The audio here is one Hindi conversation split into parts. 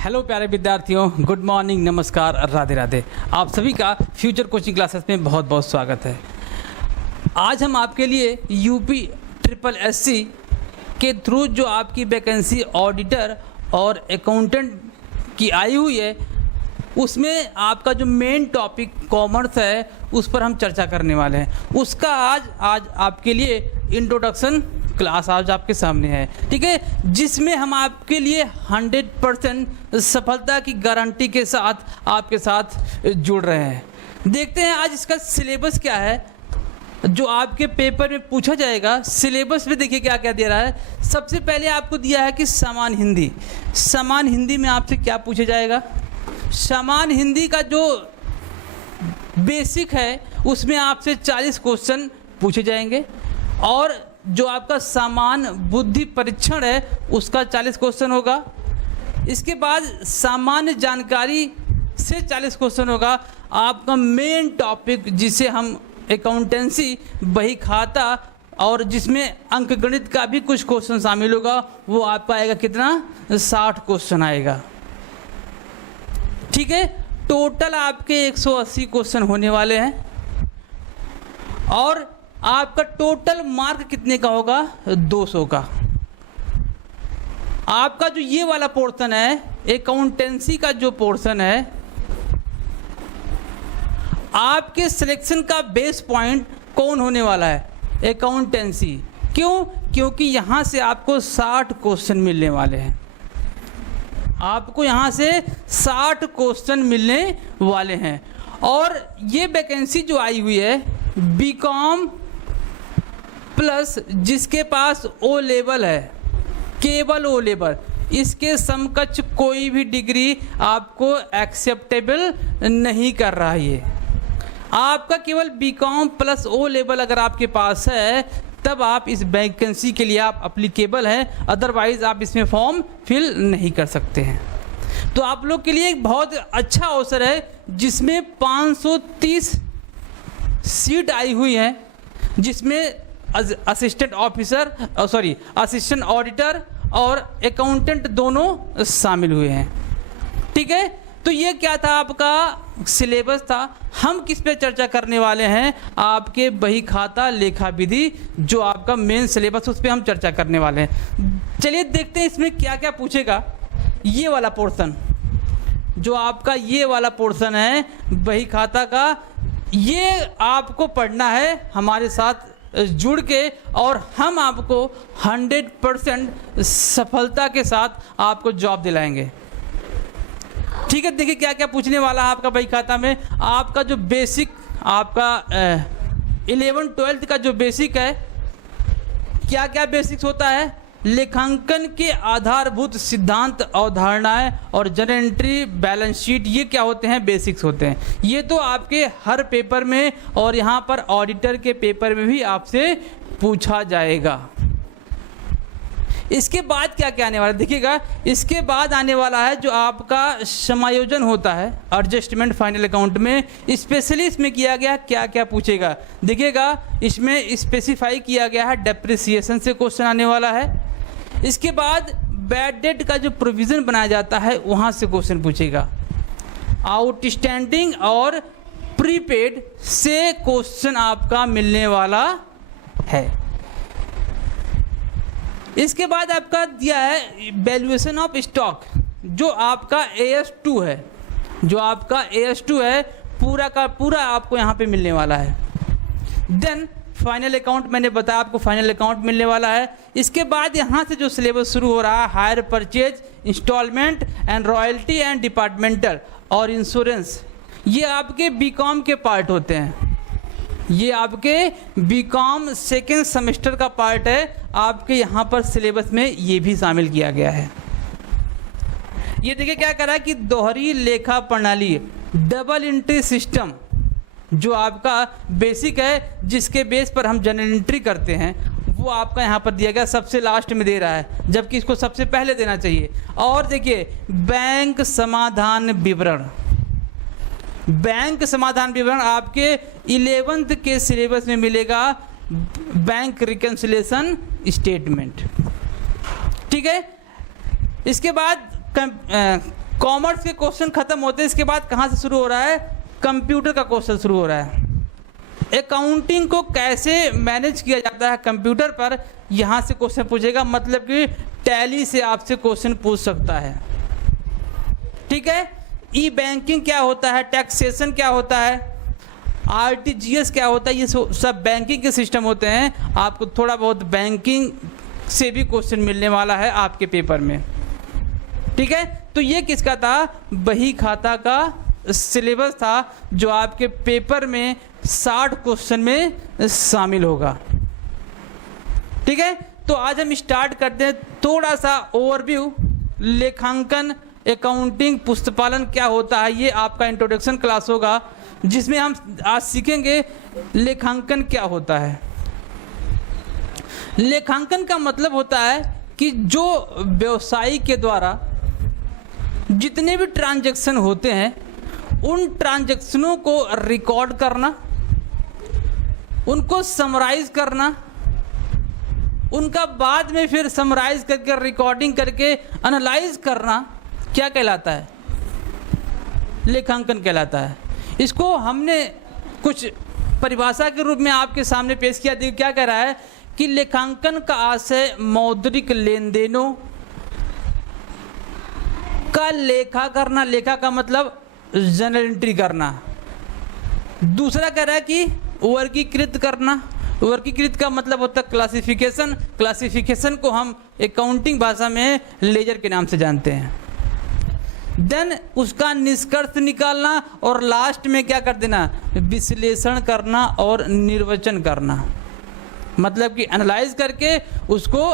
हेलो प्यारे विद्यार्थियों, गुड मॉर्निंग, नमस्कार, राधे राधे। आप सभी का फ्यूचर कोचिंग क्लासेस में बहुत बहुत स्वागत है। आज हम आपके लिए यूपी ट्रिपल एससी के थ्रू जो आपकी वैकेंसी ऑडिटर और अकाउंटेंट की आई हुई है, उसमें आपका जो मेन टॉपिक कॉमर्स है उस पर हम चर्चा करने वाले हैं। उसका आज आपके लिए इंट्रोडक्शन क्लास आज आपके सामने है, ठीक है, जिसमें हम आपके लिए 100% सफलता की गारंटी के साथ आपके साथ जुड़ रहे हैं। देखते हैं आज इसका सिलेबस क्या है जो आपके पेपर में पूछा जाएगा। सिलेबस में देखिए क्या क्या दे रहा है। सबसे पहले आपको दिया है कि सामान्य हिंदी। सामान्य हिंदी में आपसे क्या पूछा जाएगा? सामान्य हिंदी का जो बेसिक है उसमें आपसे 40 क्वेश्चन पूछे जाएंगे, और जो आपका सामान्य बुद्धि परीक्षण है उसका 40 क्वेश्चन होगा। इसके बाद सामान्य जानकारी से 40 क्वेश्चन होगा। आपका मेन टॉपिक जिसे हम अकाउंटेंसी, बही खाता और जिसमें अंकगणित का भी कुछ क्वेश्चन शामिल होगा, वो आपका आएगा कितना? 60 क्वेश्चन आएगा, ठीक है। टोटल आपके 180 क्वेश्चन होने वाले हैं, और आपका टोटल मार्क कितने का होगा? 200 का। आपका जो ये वाला पोर्शन है, अकाउंटेंसी का जो पोर्शन है, आपके सिलेक्शन का बेस पॉइंट कौन होने वाला है? अकाउंटेंसी। क्यों? क्योंकि यहाँ से आपको 60 क्वेश्चन मिलने वाले हैं। आपको यहाँ से 60 क्वेश्चन मिलने वाले हैं। और ये वैकेंसी जो आई हुई है, बीकॉम प्लस जिसके पास ओ लेवल है, केवल ओ लेवल, इसके समकक्ष कोई भी डिग्री आपको एक्सेप्टेबल नहीं कर रहा है। ये आपका केवल बीकॉम प्लस ओ लेवल अगर आपके पास है तब आप इस वैकेंसी के लिए आप अप्लीकेबल हैं, अदरवाइज आप इसमें फॉर्म फिल नहीं कर सकते हैं। तो आप लोग के लिए एक बहुत अच्छा अवसर है जिसमें 530 सीट आई हुई है, जिसमें असिस्टेंट ऑडिटर और अकाउंटेंट दोनों शामिल हुए हैं, ठीक है। तो ये क्या था? आपका सिलेबस था। हम किस पे चर्चा करने वाले हैं? आपके बही खाता लेखा विधि, जो आपका मेन सिलेबस, उस पर हम चर्चा करने वाले हैं। चलिए देखते हैं इसमें क्या क्या पूछेगा। ये वाला पोर्शन, जो आपका ये वाला पोर्शन है बही खाता का, ये आपको पढ़ना है हमारे साथ जुड़ के, और हम आपको 100% सफलता के साथ आपको जॉब दिलाएंगे, ठीक है। देखिए क्या क्या पूछने वाला है आपका बही खाता में। आपका जो बेसिक, आपका 11-12 का जो बेसिक है, क्या क्या बेसिक्स होता है? लेखांकन के आधारभूत सिद्धांत, अवधारणाएं और जनरल एंट्री, बैलेंस शीट, ये क्या होते हैं? बेसिक्स होते हैं। ये तो आपके हर पेपर में और यहाँ पर ऑडिटर के पेपर में भी आपसे पूछा जाएगा। इसके बाद क्या क्या आने वाला है देखिएगा। इसके बाद आने वाला है जो आपका समायोजन होता है, एडजस्टमेंट फाइनल अकाउंट में। स्पेशली इसमें किया गया क्या क्या पूछेगा देखिएगा। इसमें स्पेसिफाई किया गया है डेप्रिसिएशन से क्वेश्चन आने वाला है। इसके बाद बैड डेट का जो प्रोविज़न बनाया जाता है वहाँ से क्वेश्चन पूछेगा। आउटस्टैंडिंग और प्रीपेड से क्वेश्चन आपका मिलने वाला है। इसके बाद आपका दिया है वैल्यूएशन ऑफ स्टॉक, जो आपका AS2 है, जो आपका AS2 है, पूरा का पूरा आपको यहाँ पे मिलने वाला है। देन फाइनल अकाउंट, मैंने बताया आपको फाइनल अकाउंट मिलने वाला है। इसके बाद यहाँ से जो सिलेबस शुरू हो रहा है, hire purchase, instalment and royalty and departmental और इंश्योरेंस, ये आपके बीकॉम के पार्ट होते हैं। ये आपके बीकॉम सेकेंड सेमेस्टर का पार्ट है। आपके यहाँ पर सिलेबस में ये भी शामिल किया गया है। ये देखिए क्या कर रहा है कि दोहरी लेखा प्रणाली, डबल एंट्री सिस्टम, जो आपका बेसिक है, जिसके बेस पर हम जनरल एंट्री करते हैं, वो आपका यहाँ पर दिया गया, सबसे लास्ट में दे रहा है, जबकि इसको सबसे पहले देना चाहिए। और देखिए बैंक समाधान विवरण, बैंक समाधान विवरण आपके 11th के सिलेबस में मिलेगा। बैंक रिकन्सिलेशन स्टेटमेंट, ठीक है। इसके बाद कॉमर्स के क्वेश्चन खत्म होते हैं, इसके बाद कहाँ से शुरू हो रहा है, कंप्यूटर का क्वेश्चन शुरू हो रहा है। अकाउंटिंग को कैसे मैनेज किया जाता है कंप्यूटर पर, यहाँ से क्वेश्चन पूछेगा, मतलब कि टैली से आपसे क्वेश्चन पूछ सकता है। ठीक है, ई बैंकिंग क्या होता है, टैक्सेशन क्या होता है, आरटीजीएस क्या होता है, ये सब बैंकिंग के सिस्टम होते हैं। आपको थोड़ा बहुत बैंकिंग से भी क्वेश्चन मिलने वाला है आपके पेपर में। ठीक है, तो ये किसका था, बही खाता का सिलेबस था जो आपके पेपर में 60 क्वेश्चन में शामिल होगा। ठीक है, तो आज हम स्टार्ट करते हैं थोड़ा सा ओवरव्यू, लेखांकन, अकाउंटिंग, पुस्तपालन क्या होता है, ये आपका इंट्रोडक्शन क्लास होगा, जिसमें हम आज सीखेंगे लेखांकन क्या होता है। लेखांकन का मतलब होता है कि जो व्यवसायी के द्वारा जितने भी ट्रांजैक्शन होते हैं उन ट्रांजैक्शनों को रिकॉर्ड करना, उनको समराइज करना, उनका बाद में फिर समराइज करके रिकॉर्डिंग करके एनालाइज करना, क्या कहलाता है, लेखांकन कहलाता है। इसको हमने कुछ परिभाषा के रूप में आपके सामने पेश किया। देखिए क्या कह रहा है कि लेखांकन का आशय मौद्रिक लेन देनों का लेखा करना, लेखा का मतलब जर्नल एंट्री करना। दूसरा कह रहा है कि वर्गीकृत करना, वर्गीकृत का मतलब होता है क्लासिफिकेशन, क्लासिफिकेशन को हम अकाउंटिंग भाषा में लेजर के नाम से जानते हैं। देन उसका निष्कर्ष निकालना और लास्ट में क्या कर देना, विश्लेषण करना और निर्वचन करना, मतलब कि एनालाइज करके उसको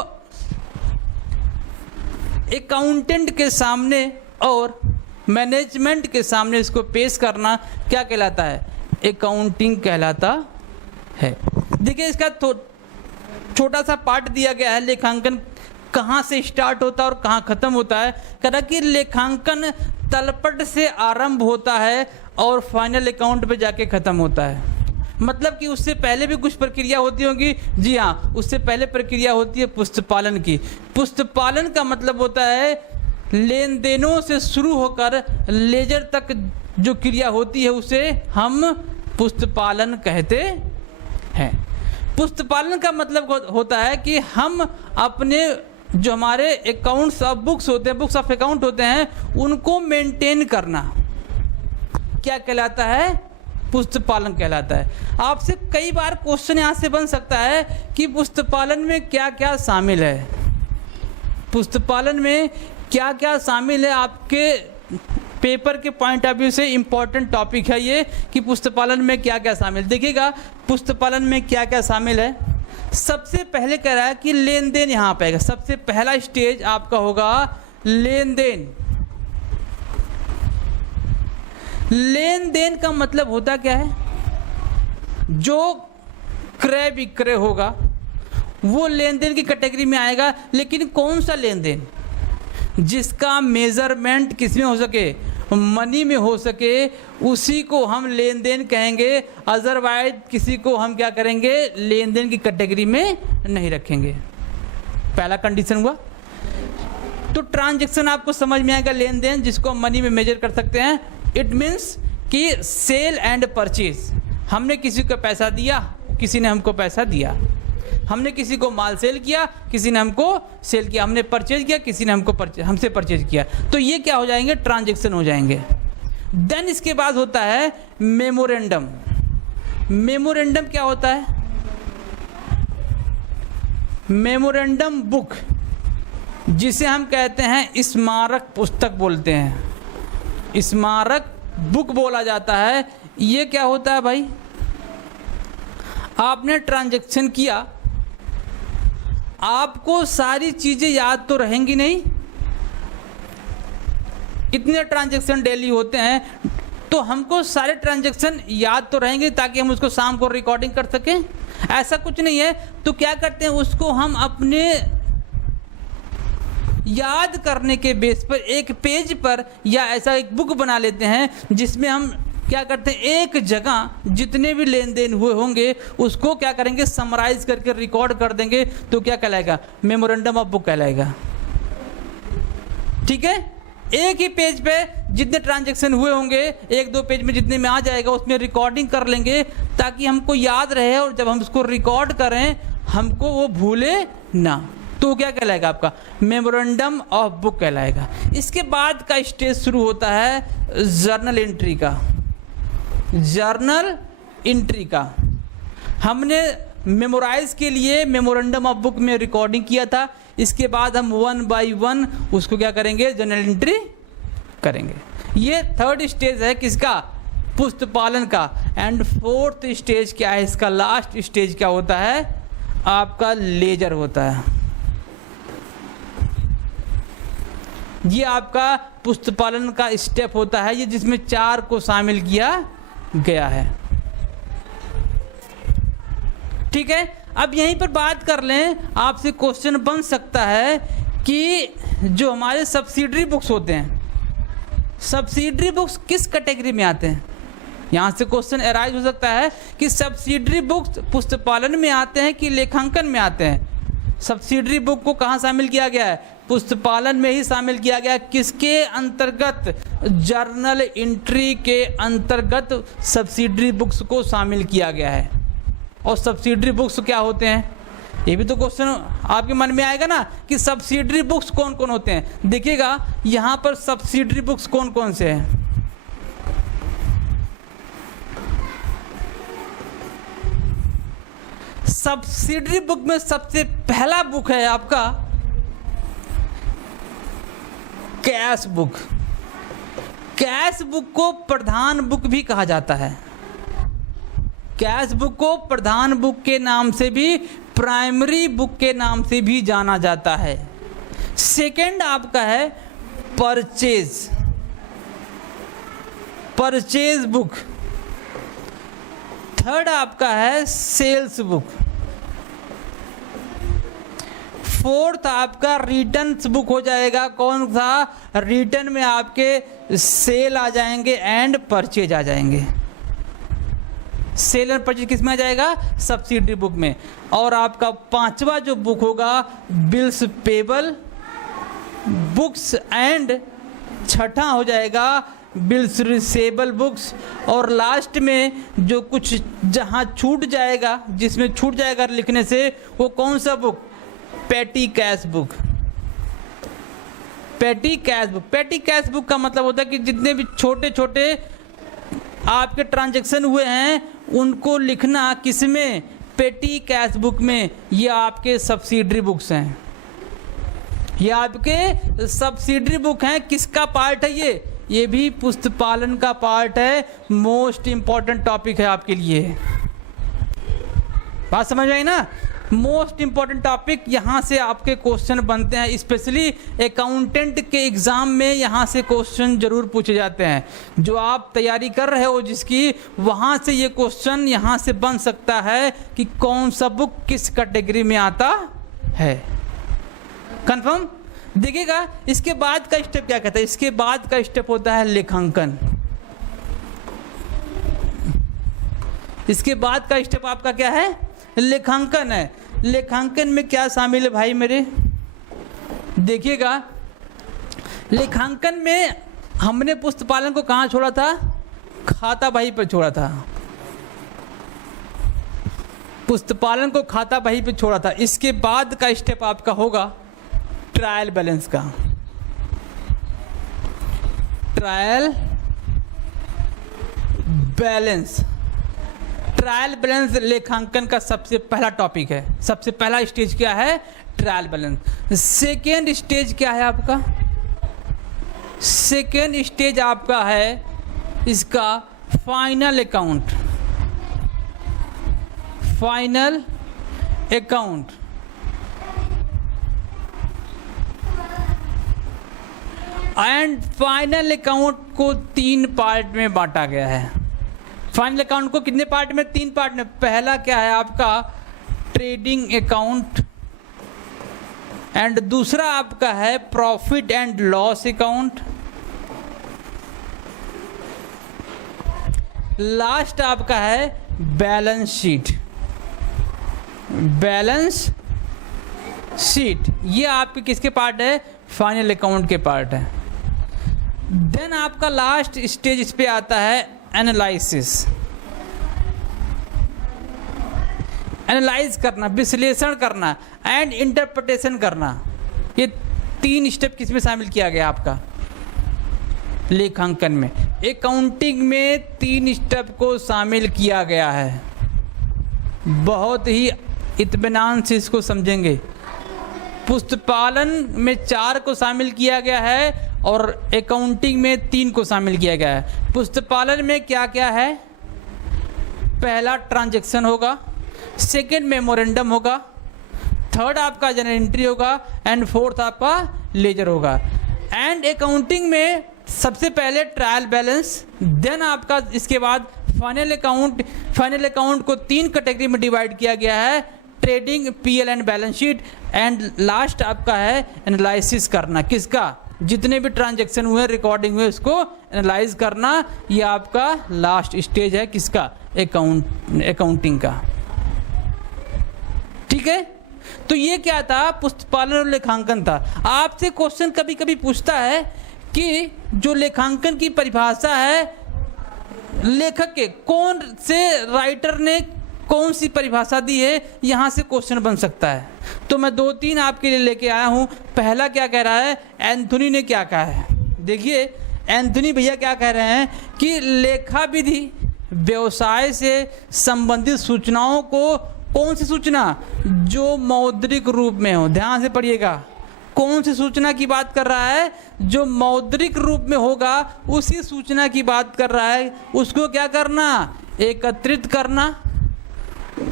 अकाउंटेंट के सामने और मैनेजमेंट के सामने इसको पेश करना क्या कहलाता है, अकाउंटिंग कहलाता है। देखिए इसका छोटा सा पार्ट दिया गया है, लेखांकन कहाँ से स्टार्ट होता है और कहाँ खत्म होता है। कह कि लेखांकन तलपट से आरंभ होता है और फाइनल अकाउंट पे जाके खत्म होता है। मतलब कि उससे पहले भी कुछ प्रक्रिया होती होगी। जी हाँ, उससे पहले प्रक्रिया होती है पुस्तपालन की। पुस्तपालन का मतलब होता है लेन देनों से शुरू होकर लेजर तक जो क्रिया होती है उसे हम पुस्तपालन कहते हैं। पुस्तपालन का मतलब होता है कि हम अपने जो हमारे अकाउंट्स ऑफ बुक्स होते हैं, बुक्स ऑफ अकाउंट होते हैं, उनको मेंटेन करना क्या कहलाता है, पुस्तपालन कहलाता है। आपसे कई बार क्वेश्चन यहाँ से बन सकता है कि पुस्तपालन में क्या क्या शामिल है, पुस्तपालन में क्या क्या शामिल है। आपके पेपर के पॉइंट ऑफ व्यू से इम्पोर्टेंट टॉपिक है ये कि पुस्तपालन में क्या क्या शामिल। देखिएगा पुस्तपालन में क्या क्या शामिल है। सबसे पहले कह रहा है कि लेन देन यहाँ पे आएगा। सबसे पहला स्टेज आपका होगा लेन देन। लेन देन का मतलब होता क्या है, जो क्रय विक्रय होगा वो लेन देन की कैटेगरी में आएगा। लेकिन कौन सा लेन देन, जिसका मेजरमेंट किस में हो सके, मनी में हो सके, उसी को हम लेन देन कहेंगे। अदरवाइज किसी को हम क्या करेंगे, लेन देन की कैटेगरी में नहीं रखेंगे। पहला कंडीशन हुआ। तो ट्रांजैक्शन आपको समझ में आएगा, लेन देन जिसको हम मनी में मेजर कर सकते हैं। इट मीन्स कि सेल एंड परचेज, हमने किसी को पैसा दिया, किसी ने हमको पैसा दिया, हमने किसी को माल सेल किया, किसी ने हमको सेल किया, हमने परचेज किया, किसी ने हमसे परचेज किया। तो ये क्या हो जाएंगे, ट्रांजैक्शन हो जाएंगे। देन इसके बाद होता है मेमोरेंडम। मेमोरेंडम क्या होता है, मेमोरेंडम बुक, जिसे हम कहते हैं स्मारक पुस्तक बोलते हैं, स्मारक बुक बोला जाता है। ये क्या होता है भाई, आपने ट्रांजैक्शन किया, आपको सारी चीजें याद तो रहेंगी नहीं, इतने ट्रांजैक्शन डेली होते हैं, तो हमको सारे ट्रांजैक्शन याद तो रहेंगे ताकि हम उसको शाम को रिकॉर्डिंग कर सकें। ऐसा कुछ नहीं है। तो क्या करते हैं, उसको हम अपने याद करने के बेस पर एक पेज पर या ऐसा एक बुक बना लेते हैं, जिसमें हम क्या करते हैं, एक जगह जितने भी लेन देन हुए होंगे उसको क्या करेंगे, समराइज करके रिकॉर्ड कर देंगे। तो क्या कहलाएगा, मेमोरेंडम ऑफ बुक कहलाएगा। ठीक है, एक ही पेज पे जितने ट्रांजैक्शन हुए होंगे, एक दो पेज में जितने में आ जाएगा उसमें रिकॉर्डिंग कर लेंगे ताकि हमको याद रहे और जब हम उसको रिकॉर्ड करें हमको वो भूले ना। तो क्या कहलाएगा आपका मेमोरेंडम ऑफ बुक कहलाएगा। इसके बाद का स्टेज शुरू होता है जर्नल एंट्री का। जर्नल एंट्री का हमने मेमोराइज के लिए मेमोरेंडम ऑफ बुक में रिकॉर्डिंग किया था। इसके बाद हम 1 बाय 1 उसको क्या करेंगे, जर्नल एंट्री करेंगे। ये थर्ड स्टेज है किसका, पुस्तपालन का। एंड फोर्थ स्टेज क्या है इसका, लास्ट स्टेज क्या होता है आपका, लेजर होता है। ये आपका पुस्तपालन का स्टेप होता है, ये जिसमें 4 को शामिल किया गया है। ठीक है, अब यहीं पर बात कर लें, आपसे क्वेश्चन बन सकता है कि जो हमारे सब्सिडरी बुक्स होते हैं, सब्सिडरी बुक्स किस कैटेगरी में आते हैं। यहाँ से क्वेश्चन अराइज हो सकता है कि सब्सिडरी बुक्स पुस्तपालन में आते हैं कि लेखांकन में आते हैं। सब्सिडरी बुक को कहाँ शामिल किया गया है, पुस्तपालन में ही शामिल किया गया। किसके अंतर्गत, जर्नल एंट्री के अंतर्गत सब्सिडरी बुक्स को शामिल किया गया है। और सब्सिडरी बुक्स क्या होते हैं, ये भी तो क्वेश्चन आपके मन में आएगा ना कि सब्सिडरी बुक्स कौन कौन होते हैं। देखिएगा यहाँ पर सब्सिडरी बुक्स कौन कौन से हैं। सब्सिडरी बुक में सबसे पहला बुक है आपका कैश बुक। कैश बुक को प्रधान बुक भी कहा जाता है। कैश बुक को प्रधान बुक के नाम से भी, प्राइमरी बुक के नाम से भी जाना जाता है। सेकंड आपका है परचेज, परचेज बुक। थर्ड आपका है सेल्स बुक। फोर्थ आपका रिटर्न्स बुक हो जाएगा। कौन सा, रिटर्न में आपके सेल आ जाएंगे एंड परचेज आ जाएंगे। सेल एंड परचेज किस में आ जाएगा, सब्सिडरी बुक में। और आपका पांचवा जो बुक होगा बिल्स पेबल बुक्स एंड छठा हो जाएगा बिल्स रिसेबल बुक्स। और लास्ट में जो कुछ जहां छूट जाएगा, जिसमें छूट जाएगा लिखने से, वो कौन सा बुक, पेटी कैश बुक। पेटी कैश बुक, पेटी कैश बुक का मतलब होता है कि जितने भी छोटे छोटे आपके ट्रांजैक्शन हुए हैं उनको लिखना किसमें, पेटी कैश बुक में। ये आपके सब्सिडरी बुक्स हैं, ये आपके सब्सिडरी बुक हैं। किसका पार्ट है ये भी पुस्तपालन का पार्ट है। मोस्ट इंपॉर्टेंट टॉपिक है आपके लिए, बात समझ आई ना। मोस्ट इंपॉर्टेंट टॉपिक, यहाँ से आपके क्वेश्चन बनते हैं। स्पेशली अकाउंटेंट के एग्जाम में यहाँ से क्वेश्चन जरूर पूछे जाते हैं। जो आप तैयारी कर रहे हो जिसकी, वहाँ से ये क्वेश्चन यहाँ से बन सकता है कि कौन सा बुक किस कैटेगरी में आता है। कंफर्म। देखिएगा इसके बाद का स्टेप क्या कहता है, इसके बाद का स्टेप होता है लेखांकन। इसके बाद का स्टेप आपका क्या है, लेखांकन है। लेखांकन में क्या शामिल है भाई मेरे, देखिएगा लेखांकन में हमने पुस्तपालन को कहाँ छोड़ा था, खाता बही पर छोड़ा था। पुस्तपालन को खाता बही पर छोड़ा था। इसके बाद का स्टेप आपका होगा ट्रायल बैलेंस का। ट्रायल बैलेंस, ट्रायल बैलेंस लेखांकन का सबसे पहला टॉपिक है। सबसे पहला स्टेज क्या है, ट्रायल बैलेंस। सेकेंड स्टेज क्या है आपका, सेकेंड स्टेज आपका है इसका final account. Final account, and final account को 3 पार्ट में बांटा गया है। फाइनल अकाउंट को कितने पार्ट में, 3 पार्ट में। पहला क्या है आपका ट्रेडिंग अकाउंट, एंड दूसरा आपका है profit and loss account. Last आपका है बैलेंस शीट। बैलेंस शीट ये आपके किसके पार्ट है, फाइनल अकाउंट के पार्ट है। देन आपका लास्ट स्टेज इस पे आता है एनालिसिस, एनालाइज करना, विश्लेषण करना एंड इंटरप्रिटेशन करना। ये 3 स्टेप किसमें शामिल किया गया आपका लेखांकन में? अकाउंटिंग में 3 स्टेप को शामिल किया गया है। बहुत ही इत्मीनान से इसको समझेंगे। पुस्तपालन में 4 को शामिल किया गया है और अकाउंटिंग में 3 को शामिल किया गया है। पुस्तपालन में क्या क्या है? पहला ट्रांजैक्शन होगा, सेकेंड मेमोरेंडम होगा, थर्ड आपका जनरल एंट्री होगा एंड फोर्थ आपका लेजर होगा। एंड अकाउंटिंग में सबसे पहले ट्रायल बैलेंस, देन आपका इसके बाद फाइनल अकाउंट। फाइनल अकाउंट को 3 कैटेगरी में डिवाइड किया गया है, trading, PL and balance sheet and last आपका है एनालिसिस करना। किसका? जितने भी ट्रांजैक्शन हुए, रिकॉर्डिंग हुए, उसको एनालाइज करना। ये आपका लास्ट स्टेज है किसका? अकाउंटिंग का। ठीक है, तो ये क्या था? पुस्तपालन और लेखांकन था। आपसे क्वेश्चन कभी कभी पूछता है कि जो लेखांकन की परिभाषा है, लेखक के कौन से राइटर ने कौन सी परिभाषा दी है, यहाँ से क्वेश्चन बन सकता है। तो मैं 2-3 आपके लिए लेके आया हूँ। पहला क्या कह रहा है, एंथोनी ने क्या कहा है? देखिए एंथोनी भैया क्या कह रहे हैं कि लेखा विधि व्यवसाय से संबंधित सूचनाओं को, कौन सी सूचना? जो मौद्रिक रूप में हो। ध्यान से पढ़िएगा, कौन सी सूचना की बात कर रहा है? जो मौद्रिक रूप में होगा उसी सूचना की बात कर रहा है। उसको क्या करना? एकत्रित करना,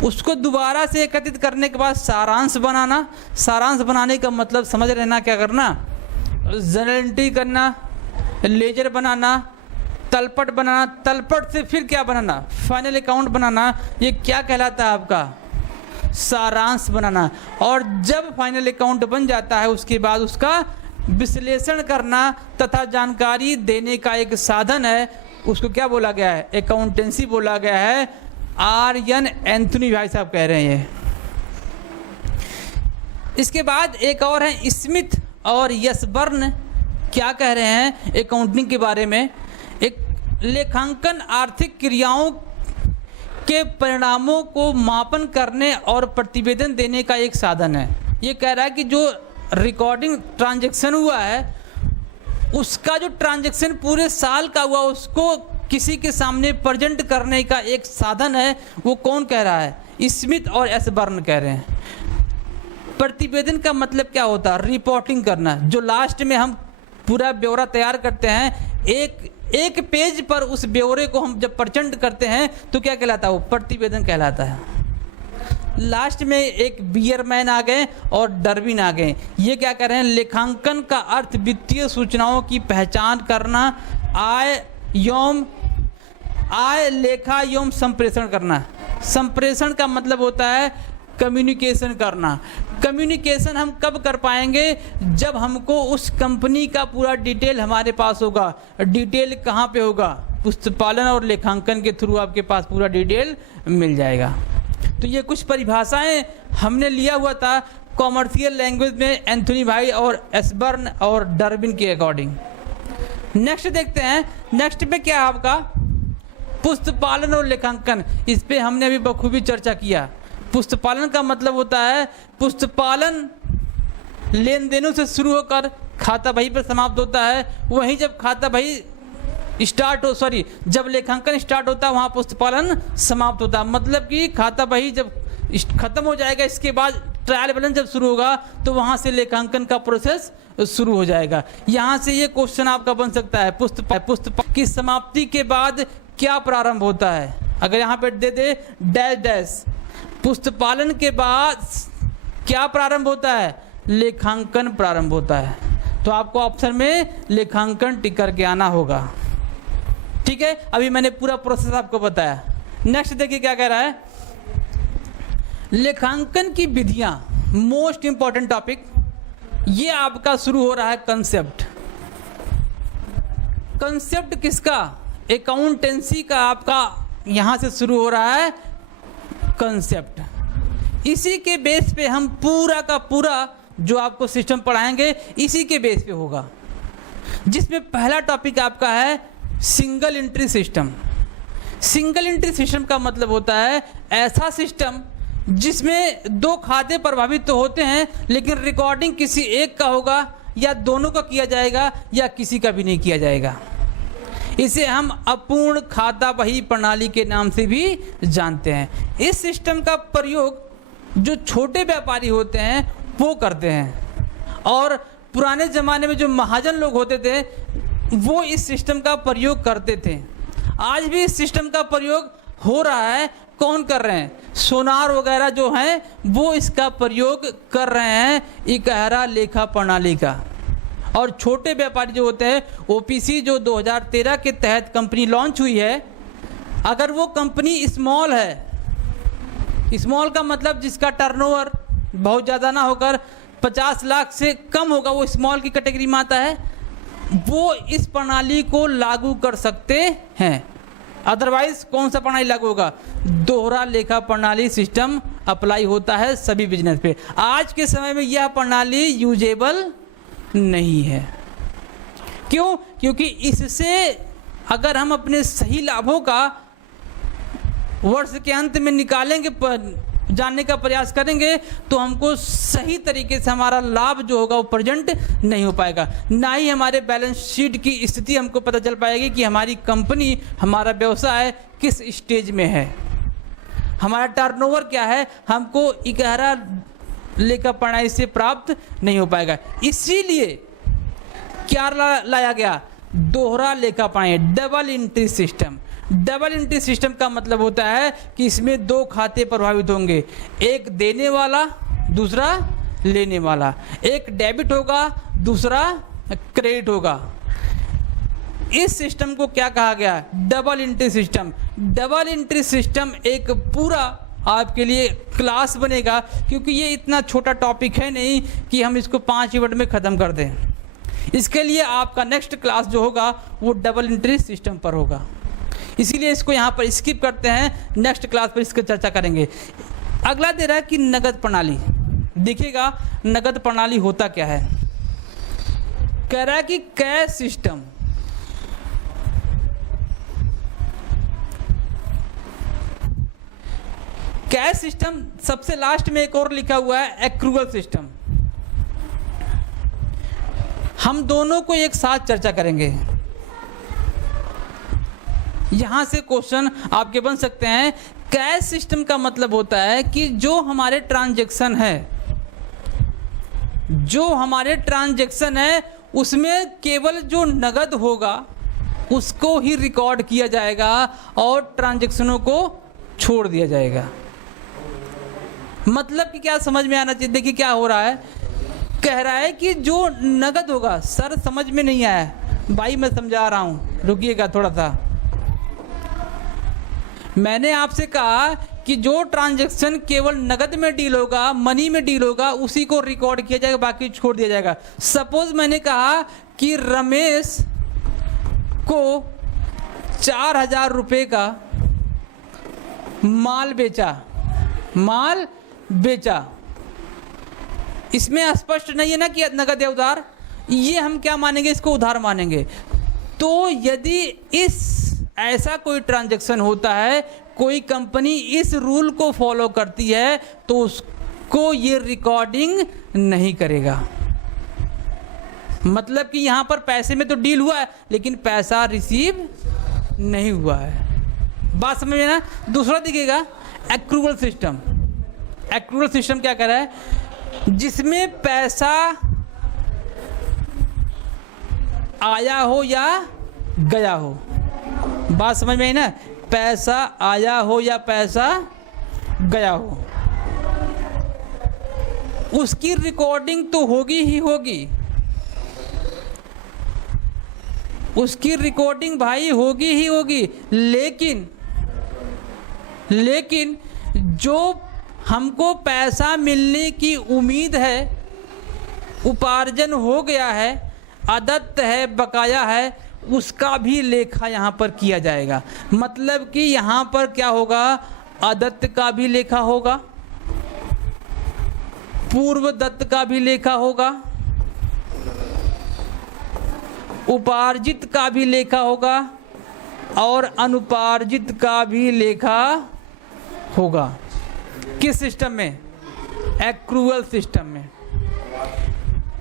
उसको दोबारा से एकत्रित करने के बाद सारांश बनाना। सारांश बनाने का मतलब समझ लेना, क्या करना? जनरल एंट्री करना, लेजर बनाना, तलपट बनाना, तलपट से फिर क्या बनाना? फाइनल अकाउंट बनाना। ये क्या कहलाता है आपका? सारांश बनाना। और जब फाइनल अकाउंट बन जाता है उसके बाद उसका विश्लेषण करना तथा जानकारी देने का एक साधन है, उसको क्या बोला गया है? अकाउंटेंसी बोला गया है। आर.एन. एंथोनी भाई साहब कह रहे हैं। इसके बाद एक और है स्मिथ और यसबर्न, क्या कह रहे हैं अकाउंटिंग के बारे में? एक लेखांकन आर्थिक क्रियाओं के परिणामों को मापन करने और प्रतिवेदन देने का एक साधन है। ये कह रहा है कि जो रिकॉर्डिंग ट्रांजैक्शन हुआ है, उसका जो ट्रांजैक्शन पूरे साल का हुआ, उसको किसी के सामने प्रेजेंट करने का एक साधन है। वो कौन कह रहा है? स्मिथ और एसबर्न कह रहे हैं। प्रतिवेदन का मतलब क्या होता है? रिपोर्टिंग करना। जो लास्ट में हम पूरा ब्यौरा तैयार करते हैं, एक पेज पर उस ब्यौरे को हम जब प्रेजेंट करते हैं तो क्या कहलाता है? वो प्रतिवेदन कहलाता है। लास्ट में एक बियरमैन आ गए और डर्विन आ गए। ये क्या कर रहे हैं? लेखांकन का अर्थ वित्तीय सूचनाओं की पहचान करना, आय लेखा एवं संप्रेषण करना। संप्रेषण का मतलब होता है कम्युनिकेशन करना। कम्युनिकेशन हम कब कर पाएंगे? जब हमको उस कंपनी का पूरा डिटेल हमारे पास होगा। डिटेल कहाँ पे होगा? पुस्तपालन और लेखांकन के थ्रू आपके पास पूरा डिटेल मिल जाएगा। तो ये कुछ परिभाषाएं हमने लिया हुआ था कॉमर्शियल लैंग्वेज में एंथोनी भाई और एसबर्न और डर्विन के अकॉर्डिंग। नेक्स्ट देखते हैं। नेक्स्ट पे क्या है आपका? पुस्तपालन और लेखांकन। इस पे हमने अभी बखूबी चर्चा किया। पुस्तपालन का मतलब होता है, पुस्तपालन लेन देनों से शुरू होकर खाता बही पर समाप्त होता है। वहीं जब खाता बही जब लेखांकन स्टार्ट होता है वहाँ पुस्तपालन समाप्त होता है। मतलब कि खाता बही जब खत्म हो जाएगा, इसके बाद ट्रायल बैलेंस जब शुरू होगा तो वहाँ से लेखांकन का प्रोसेस शुरू हो जाएगा। यहाँ से ये क्वेश्चन आपका बन सकता है, पुस्तपालन की समाप्ति के बाद क्या प्रारंभ होता है? अगर यहाँ पे दे दे डैश डैश, पुस्तपालन के बाद क्या प्रारंभ होता है? लेखांकन प्रारंभ होता है। तो आपको ऑप्शन में लेखांकन टिक करके आना होगा। ठीक है, अभी मैंने पूरा प्रोसेस आपको बताया। नेक्स्ट देखिए क्या कह रहा है। लेखांकन की विधियां, मोस्ट इंपॉर्टेंट टॉपिक। ये आपका शुरू हो रहा है कंसेप्ट। कंसेप्ट किसका? अकाउंटेंसी का आपका यहां से शुरू हो रहा है कंसेप्ट। इसी के बेस पे हम पूरा का पूरा जो आपको सिस्टम पढ़ाएंगे इसी के बेस पे होगा। जिसमें पहला टॉपिक आपका है single entry system. Single entry system का मतलब होता है ऐसा सिस्टम जिसमें दो खाते प्रभावित तो होते हैं, लेकिन रिकॉर्डिंग किसी एक का होगा या दोनों का किया जाएगा या किसी का भी नहीं किया जाएगा। इसे हम अपूर्ण खाता बही प्रणाली के नाम से भी जानते हैं। इस सिस्टम का प्रयोग जो छोटे व्यापारी होते हैं वो करते हैं, और पुराने ज़माने में जो महाजन लोग होते थे वो इस सिस्टम का प्रयोग करते थे। आज भी इस सिस्टम का प्रयोग हो रहा है। कौन कर रहे हैं? सोनार वगैरह जो हैं वो इसका प्रयोग कर रहे हैं, इकहरा लेखा प्रणाली का। और छोटे व्यापारी जो होते हैं, ओपीसी जो 2013 के तहत कंपनी लॉन्च हुई है, अगर वो कंपनी स्मॉल है, स्मॉल का मतलब जिसका टर्नओवर बहुत ज़्यादा ना होकर 50 लाख से कम होगा, वो स्मॉल की कैटेगरी में आता है, वो इस प्रणाली को लागू कर सकते हैं। अदरवाइज कौन सा प्रणाली लागू होगा? दोहरा लेखा प्रणाली सिस्टम अप्लाई होता है सभी बिजनेस पे। आज के समय में यह प्रणाली यूजेबल नहीं है। क्यों? क्योंकि इससे अगर हम अपने सही लाभों का वर्ष के अंत में निकालेंगे, जानने का प्रयास करेंगे, तो हमको सही तरीके से हमारा लाभ जो होगा वो प्रेजेंट नहीं हो पाएगा। ना ही हमारे बैलेंस शीट की स्थिति हमको पता चल पाएगी कि हमारी कंपनी, हमारा व्यवसाय किस स्टेज में है, हमारा टर्नओवर क्या है, हमको इकहरा लेखा प्रणाली से प्राप्त नहीं हो पाएगा। इसीलिए क्या लाया गया? दोहरा लेखा प्रणाली, double entry system. Double entry system का मतलब होता है कि इसमें दो खाते प्रभावित होंगे, एक देने वाला, दूसरा लेने वाला। एक डेबिट होगा, दूसरा क्रेडिट होगा। इस सिस्टम को क्या कहा गया? Double entry system. Double entry system एक पूरा आपके लिए क्लास बनेगा, क्योंकि ये इतना छोटा टॉपिक है नहीं कि हम इसको 5 मिनट में ख़त्म कर दें। इसके लिए आपका नेक्स्ट क्लास जो होगा वो डबल एंट्री सिस्टम पर होगा, इसीलिए इसको यहाँ पर स्किप करते हैं, नेक्स्ट क्लास पर इसकी चर्चा करेंगे। अगला दे रहा है कि नगद प्रणाली। देखिएगा नगद प्रणाली होता क्या है। कह रहा है कि कैश सिस्टम, कैश सिस्टम सबसे लास्ट में एक और लिखा हुआ है एक्रूअल सिस्टम। हम दोनों को एक साथ चर्चा करेंगे। यहां से क्वेश्चन आपके बन सकते हैं। कैश सिस्टम का मतलब होता है कि जो हमारे ट्रांजैक्शन है, जो हमारे ट्रांजैक्शन है उसमें केवल जो नगद होगा उसको ही रिकॉर्ड किया जाएगा और ट्रांजैक्शनों को छोड़ दिया जाएगा। मतलब कि क्या समझ में आना चाहिए? देखिए क्या हो रहा है, कह रहा है कि जो नगद होगा, सर समझ में नहीं आया भाई, मैं समझा रहा हूं, रुकिएगा थोड़ा सा। मैंने आपसे कहा कि जो ट्रांजैक्शन केवल नगद में डील होगा, मनी में डील होगा, उसी को रिकॉर्ड किया जाएगा, बाकी छोड़ दिया जाएगा। सपोज मैंने कहा कि रमेश को 4000 रुपये का माल बेचा, इसमें स्पष्ट नहीं है ना कि नगद या उधार, ये हम क्या मानेंगे? इसको उधार मानेंगे। तो यदि इस ऐसा कोई ट्रांजैक्शन होता है, कोई कंपनी इस रूल को फॉलो करती है, तो उसको ये रिकॉर्डिंग नहीं करेगा। मतलब कि यहां पर पैसे में तो डील हुआ है लेकिन पैसा रिसीव नहीं हुआ है। बात समझ में ना? दूसरा दिखेगा एक्रूअल सिस्टम। एक्रूअल सिस्टम क्या कर रहा है? जिसमें पैसा आया हो या गया हो। बात समझ में आई ना? पैसा आया हो या पैसा गया हो, उसकी रिकॉर्डिंग तो होगी ही होगी। उसकी रिकॉर्डिंग भाई होगी ही होगी, लेकिन जो हमको पैसा मिलने की उम्मीद है, उपार्जन हो गया है, अदत्त है, बकाया है, उसका भी लेखा यहाँ पर किया जाएगा। मतलब कि यहाँ पर क्या होगा? अदत्त का भी लेखा होगा, पूर्व दत्त का भी लेखा होगा, उपार्जित का भी लेखा होगा और अनुपार्जित का भी लेखा होगा। किस सिस्टम में? एक्रूअल सिस्टम में।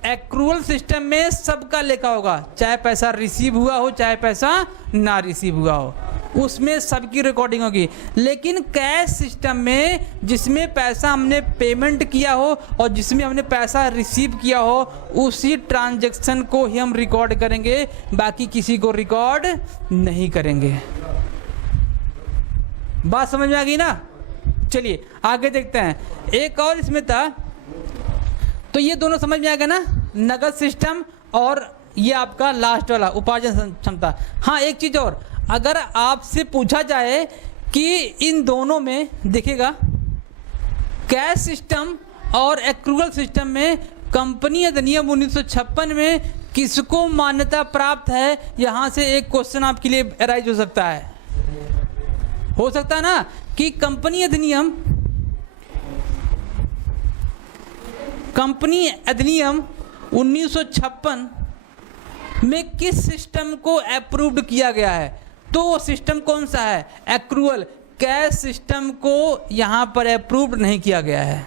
एक्रूअल सिस्टम में सबका लेखा होगा, चाहे पैसा रिसीव हुआ हो चाहे पैसा ना रिसीव हुआ हो, उसमें सबकी रिकॉर्डिंग होगी। लेकिन कैश सिस्टम में, जिसमें पैसा हमने पेमेंट किया हो और जिसमें हमने पैसा रिसीव किया हो, उसी ट्रांजैक्शन को ही हम रिकॉर्ड करेंगे, बाकी किसी को रिकॉर्ड नहीं करेंगे। बात समझ में आ गई ना? चलिए आगे देखते हैं। एक और इसमें था, तो ये दोनों समझ में आ गया ना, नगद सिस्टम और ये आपका लास्ट वाला उपार्जन क्षमता। हाँ, एक चीज और, अगर आपसे पूछा जाए कि इन दोनों में देखिएगा, कैश सिस्टम और एक्रूअल सिस्टम में कंपनी अधिनियम 1956 में किसको मान्यता प्राप्त है, यहां से एक क्वेश्चन आपके लिए अराइज हो सकता है। हो सकता है ना कि कंपनी अधिनियम 1956 में किस सिस्टम को अप्रूव्ड किया गया है, तो वो सिस्टम कौन सा है? एक्रूअल। कैश सिस्टम को यहां पर अप्रूव्ड नहीं किया गया है।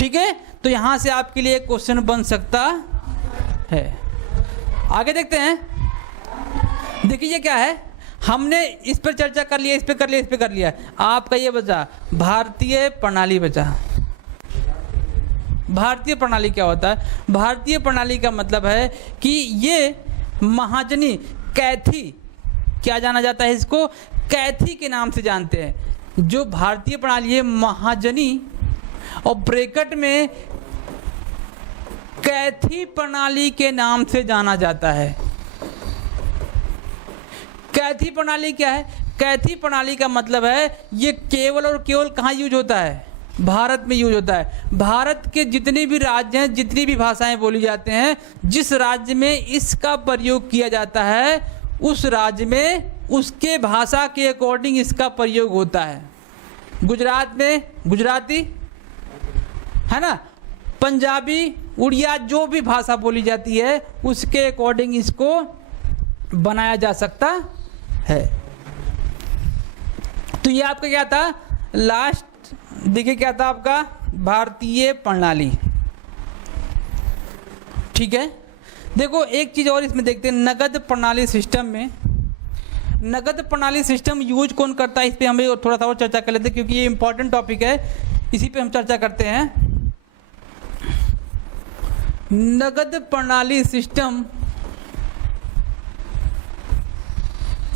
ठीक है, तो यहां से आपके लिए क्वेश्चन बन सकता है। आगे देखते हैं। देखिए ये क्या है, हमने इस पर चर्चा कर लिया, इस पे कर लिया, इस पे कर लिया। आपका ये बचा भारतीय प्रणाली बचा। भारतीय प्रणाली क्या होता है? भारतीय प्रणाली का मतलब है कि ये महाजनी कैथी, क्या जाना जाता है इसको? कैथी के नाम से जानते हैं। जो भारतीय प्रणाली है महाजनी, और ब्रैकेट में कैथी प्रणाली के नाम से जाना जाता है। कैथी प्रणाली क्या है? कैथी प्रणाली का मतलब है ये केवल और केवल कहाँ यूज होता है? भारत में यूज होता है। भारत के जितने भी राज्य हैं, जितनी भी भाषाएं बोली जाते हैं, जिस राज्य में इसका प्रयोग किया जाता है, उस राज्य में उसके भाषा के अकॉर्डिंग इसका प्रयोग होता है। गुजरात में गुजराती है ना, पंजाबी, उड़िया, जो भी भाषा बोली जाती है उसके अकॉर्डिंग इसको बनाया जा सकता है। तो ये आपका क्या था? लास्ट देखिए क्या था आपका? भारतीय प्रणाली। ठीक है, देखो एक चीज और इसमें देखते हैं। नगद प्रणाली सिस्टम में, नगद प्रणाली सिस्टम यूज कौन करता है, इस पे हम थोड़ा सा और चर्चा कर लेते हैं, क्योंकि ये इंपॉर्टेंट टॉपिक है, इसी पे हम चर्चा करते हैं। नगद प्रणाली सिस्टम,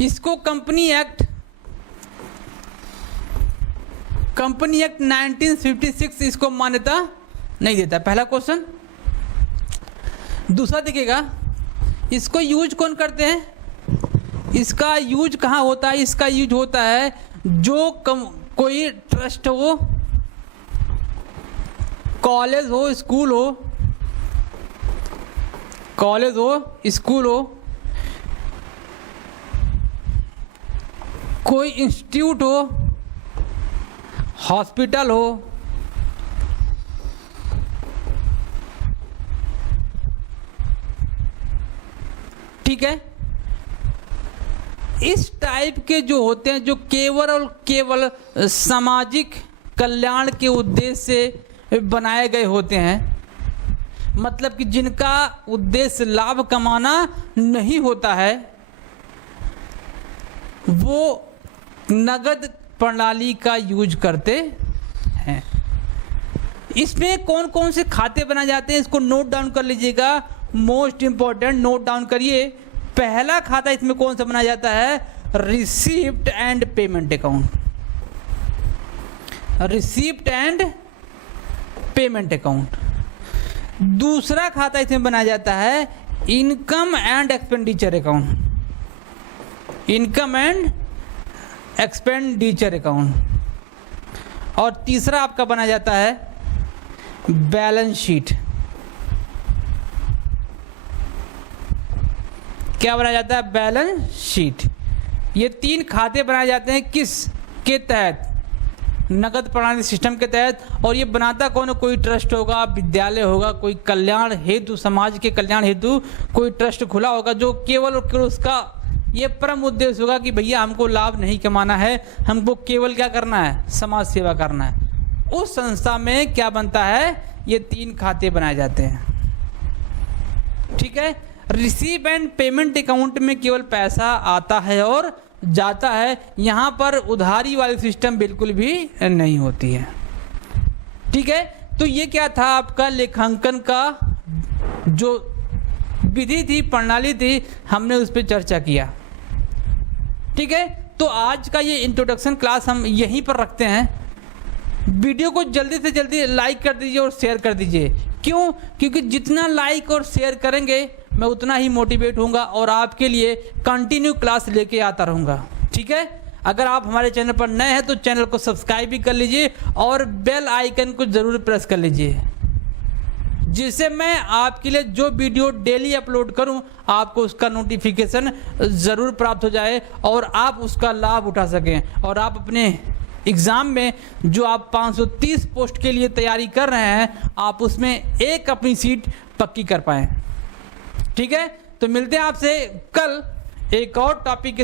इसको कंपनी एक्ट 1956 इसको मान्यता नहीं देता। पहला क्वेश्चन। दूसरा देखिएगा, इसको यूज कौन करते हैं? इसका यूज कहाँ होता है? इसका यूज होता है जो कोई ट्रस्ट हो, कॉलेज हो, स्कूल हो, कॉलेज हो, स्कूल हो, कोई इंस्टीट्यूट हो, हॉस्पिटल हो, ठीक है, इस टाइप के जो होते हैं, जो केवल और केवल सामाजिक कल्याण के उद्देश्य से बनाए गए होते हैं, मतलब कि जिनका उद्देश्य लाभ कमाना नहीं होता है, वो नगद प्रणाली का यूज करते हैं। इसमें कौन कौन से खाते बनाए जाते हैं इसको नोट डाउन कर लीजिएगा। मोस्ट इंपॉर्टेंट, नोट डाउन करिए। पहला खाता इसमें कौन सा बनाया जाता है? Receipt and payment account. Receipt and payment account. दूसरा खाता इसमें बनाया जाता है income and expenditure account. Income and expenditure account. और तीसरा आपका बनाया जाता है बैलेंस शीट। क्या बनाया जाता है? Balance sheet. ये तीन खाते बनाए जाते हैं किस के तहत? नगद प्रणाली सिस्टम के तहत। और ये बनाता कौन है? कोई ट्रस्ट होगा, विद्यालय होगा, कोई कल्याण हेतु, समाज के कल्याण हेतु कोई ट्रस्ट खुला होगा, जो केवल और केवल उसका ये परम उद्देश्य होगा कि भैया हमको लाभ नहीं कमाना है, हमको केवल क्या करना है? समाज सेवा करना है। उस संस्था में क्या बनता है? ये 3 खाते बनाए जाते हैं। ठीक है। रिसीव एंड पेमेंट अकाउंट में केवल पैसा आता है और जाता है, यहाँ पर उधारी वाली सिस्टम बिल्कुल भी नहीं होती है। ठीक है। तो ये क्या था? आपका लेखांकन का जो विधि थी, प्रणाली थी, हमने उस पर चर्चा किया। ठीक है। तो आज का ये इंट्रोडक्शन क्लास हम यहीं पर रखते हैं। वीडियो को जल्दी से जल्दी लाइक कर दीजिए और शेयर कर दीजिए। क्यों? क्योंकि जितना लाइक और शेयर करेंगे मैं उतना ही मोटिवेट होऊंगा और आपके लिए कंटिन्यू क्लास लेके आता रहूँगा। ठीक है। अगर आप हमारे चैनल पर नए हैं तो चैनल को सब्सक्राइब भी कर लीजिए और बेल आइकन को ज़रूर प्रेस कर लीजिए, जिससे मैं आपके लिए जो वीडियो डेली अपलोड करूं आपको उसका नोटिफिकेशन ज़रूर प्राप्त हो जाए और आप उसका लाभ उठा सकें और आप अपने एग्ज़ाम में जो आप 530 पोस्ट के लिए तैयारी कर रहे हैं आप उसमें एक अपनी सीट पक्की कर पाएँ। ठीक है। तो मिलते हैं आपसे कल एक और टॉपिक के